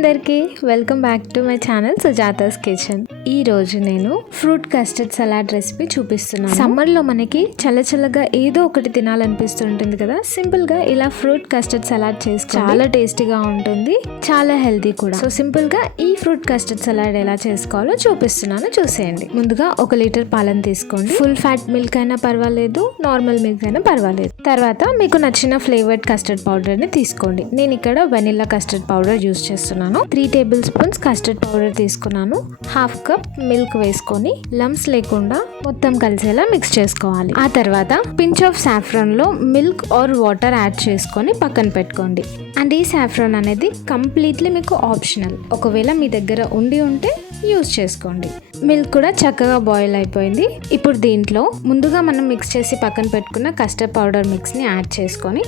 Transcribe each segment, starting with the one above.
అందరికీ welcome back to my channel Sujata's kitchen. ఈ రోజు నేను ఫ్రూట్ కస్టర్డ్ సలాడ్ రెసిపీ చూపిస్తున్నాను. సమ్మర్ లో మనకి చల్లచల్లగా ఏదో ఒకటి తినాలనిపిస్తుంటుంది కదా, సింపుల్ గా ఇలా ఫ్రూట్ కస్టర్డ్ సలాడ్ చేసుకో చాలా టేస్టీగా ఉంటుంది, చాలా హెల్తీ కూడా. సో సింపుల్ గా ఈ ఫ్రూట్ కస్టర్డ్ సలాడ్ ఎలా చేసుకోవాలో చూపిస్తున్నాను, చూసేయండి. ముందుగా 1 లీటర్ పాలను తీసుకోండి. ఫుల్ ఫ్యాట్ మిల్క్ అయినా పర్వాలేదు, నార్మల్ మిల్క్ అయినా పర్వాలేదు. తర్వాత మీకు నచ్చిన ఫ్లేవర్డ్ కస్టర్డ్ పౌడర్ ని తీసుకోండి. నేను ఇక్కడ వెనిల్లా కస్టర్డ్ పౌడర్ యూస్ చేస్తున్నాను. 3 టేబుల్ స్పూన్స్ కస్టర్డ్ పౌడర్ తీసుకున్నాను. 1/2 కప్ మిల్క్ వేసుకొని లమ్స్ లేకుండా మొత్తం కలిసేలా మిక్స్ చేసుకోవాలి. ఆ తర్వాత పించ్ ఆఫ్ సాఫ్రాన్ లో మిల్క్ ఆర్ వాటర్ యాడ్ చేసుకొని పక్కన పెట్టుకోండి. అండ్ ఈ సాఫ్రాన్ అనేది కంప్లీట్లీ మీకు ఆప్షనల్. ఒకవేళ మీ దగ్గర ఉంటే యూజ్ చేసుకోండి. మిల్క్ కూడా చక్కగా బాయిల్ అయిపోయింది. ఇప్పుడు దీంట్లో ముందుగా మనం మిక్స్ చేసి పక్కన పెట్టుకున్న కస్టర్డ్ పౌడర్ మిక్స్ ని యాడ్ చేసుకొని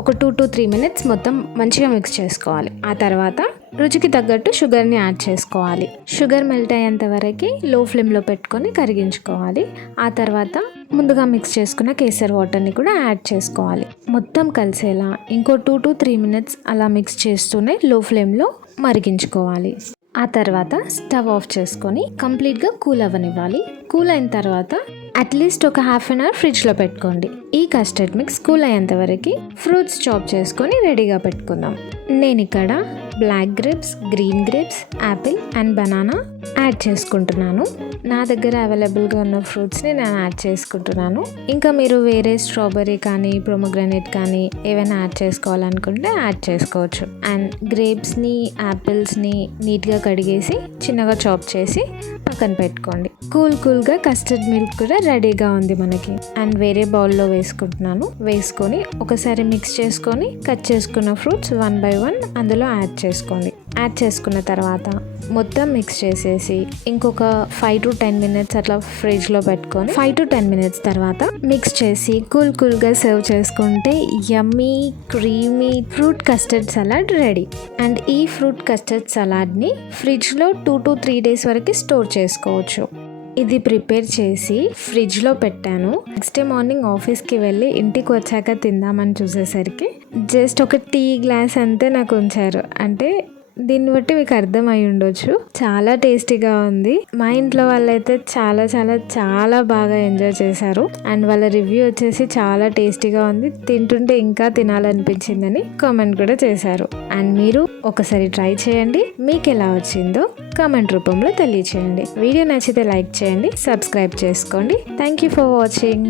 ఒక 2 to 3 minutes మొత్తం మంచిగా మిక్స్ చేసుకోవాలి. ఆ తర్వాత రుచికి తగ్గట్టు షుగర్ని యాడ్ చేసుకోవాలి. షుగర్ మెల్ట్ అయ్యేంత వరకు లో ఫ్లేమ్లో పెట్టుకొని కరిగించుకోవాలి. ఆ తర్వాత ముందుగా మిక్స్ చేసుకున్న కేసర్ వాటర్ని కూడా యాడ్ చేసుకోవాలి. మొత్తం కలిసేలా ఇంకో 2 to 3 minutes అలా మిక్స్ చేస్తూనే లో ఫ్లేమ్లో మరిగించుకోవాలి. ఆ తర్వాత స్టవ్ ఆఫ్ చేసుకొని కంప్లీట్గా కూల్ అవ్వనివ్వాలి. కూల్ అయిన తర్వాత అట్లీస్ట్ ఒక 1/2 hour ఫ్రిడ్జ్లో పెట్టుకోండి. ఈ కస్టర్డ్ మిక్స్ కూల్ అయ్యేంత వరకు ఫ్రూట్స్ చాప్ చేసుకొని రెడీగా పెట్టుకుందాం. నేను ఇక్కడ black grapes, green grapes, apple and banana add చేసుకుంటున్నాను. నా దగ్గర అవైలబుల్గా ఉన్న ఫ్రూట్స్ని నేను యాడ్ చేసుకుంటున్నాను. ఇంకా మీరు వేరే స్ట్రాబెర్రీ కానీ ప్రొమోగ్రానేట్ కానీ ఏవైనా యాడ్ చేసుకోవాలనుకుంటే యాడ్ చేసుకోవచ్చు. అండ్ గ్రేప్స్ని, యాపిల్స్ని నీట్గా కడిగేసి చిన్నగా చాప్ చేసి పక్కన పెట్టుకోండి. కూల్గా కస్టర్డ్ మిల్క్ కూడా రెడీగా ఉంది మనకి. అండ్ వేరే బౌల్లో వేసుకుంటున్నాను. వేసుకొని ఒకసారి మిక్స్ చేసుకొని కట్ చేసుకున్న ఫ్రూట్స్ 1 by 1 అందులో యాడ్ చేసుకోండి. యాడ్ చేసుకున్న తర్వాత మొత్తం మిక్స్ చేసేసి ఇంకొక 5 to 10 minutes అట్లా ఫ్రిడ్జ్లో పెట్టుకొని 5 to 10 minutes తర్వాత మిక్స్ చేసి కూల్గా సర్వ్ చేసుకుంటే yummy creamy fruit custard salad ready. And ఈ ఫ్రూట్ కస్టర్డ్ సలాడ్ని ఫ్రిడ్జ్లో 2 to 3 days వరకు స్టోర్ చేసుకోవచ్చు. ఇది ప్రిపేర్ చేసి ఫ్రిడ్జ్లో పెట్టాను. నెక్స్ట్ డే మార్నింగ్ ఆఫీస్కి వెళ్ళి ఇంటికి వచ్చాక తిందామని చూసేసరికి జస్ట్ ఒక టీ గ్లాస్ అంతే నాకు ఉంచారు. అంటే దీన్ని బట్టి మీకు అర్థం అయి ఉండొచ్చు, చాలా టేస్టీగా ఉంది. మా ఇంట్లో వాళ్ళైతే చాలా చాలా చాలా బాగా ఎంజాయ్ చేశారు. అండ్ వాళ్ళ రివ్యూ వచ్చేసి చాలా టేస్టీగా ఉంది, తింటుంటే ఇంకా తినాలనిపించిందని కామెంట్ కూడా చేశారు. అండ్ మీరు ఒకసారి ట్రై చేయండి, మీకు ఎలా వచ్చిందో కామెంట్ రూపంలో తెలియచేయండి. వీడియో నచ్చితే లైక్ చేయండి, సబ్స్క్రైబ్ చేసుకోండి. Thank you for watching.